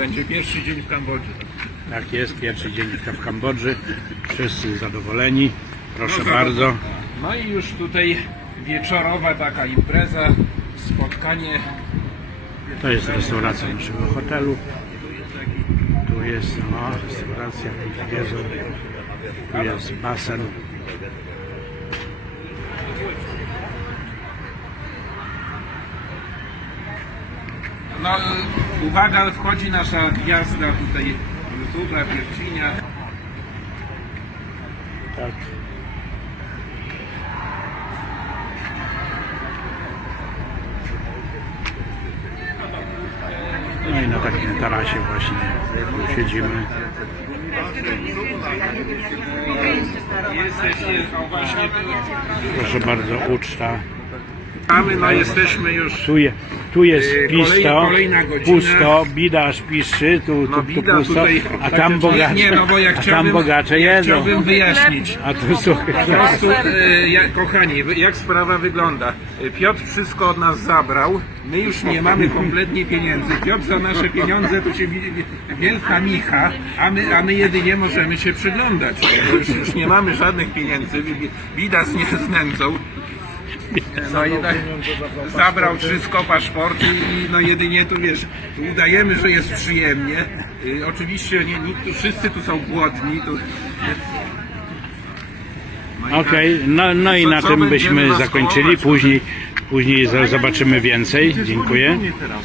będzie pierwszy dzień w Kambodży. Tak jest, pierwszy dzień w Kambodży. Wszyscy zadowoleni. Proszę No, bardzo. No i już tutaj wieczorowa taka impreza, spotkanie. To jest restauracja naszego hotelu. Tu jest o, restauracja. Tu jest basen. No uwaga, wchodzi nasza gwiazda tutaj YouTube'a, Piercinia. Tak. No i na takim tarasie właśnie tu siedzimy. Proszę bardzo, uczta. Mamy, no jesteśmy już Tu, je, tu jest Yy, pisto, kolej- kolejna godzina. pusto, bida aż piszczy, tu, No tu, tu bida pusto, tutaj, a tam bogacze, nie, no bo ja a tam chciałbym, bogacze ja jedzą. chciałbym wyjaśnić. A tu słuchaj, Po prostu, e, ja, kochani, wy- jak sprawa wygląda? E, Piotr wszystko od nas zabrał, my już nie mamy kompletnie pieniędzy. Piotr za nasze pieniądze to się wi- wi- wielka micha, a my, a my jedynie możemy się przyglądać. Bo Już, już nie mamy żadnych pieniędzy, Wi- wi- bidas nie znęcą. No i tak, zabrał wszystko, paszporty i no jedynie tu wiesz, udajemy, że jest przyjemnie. Y, oczywiście nie, nikt tu, wszyscy tu są głodni. Tu, no i Okej, tak. no, no i Co- na co tym będziemy byśmy zakończyli. Później, później za- zobaczymy więcej. Dziękuję. teraz.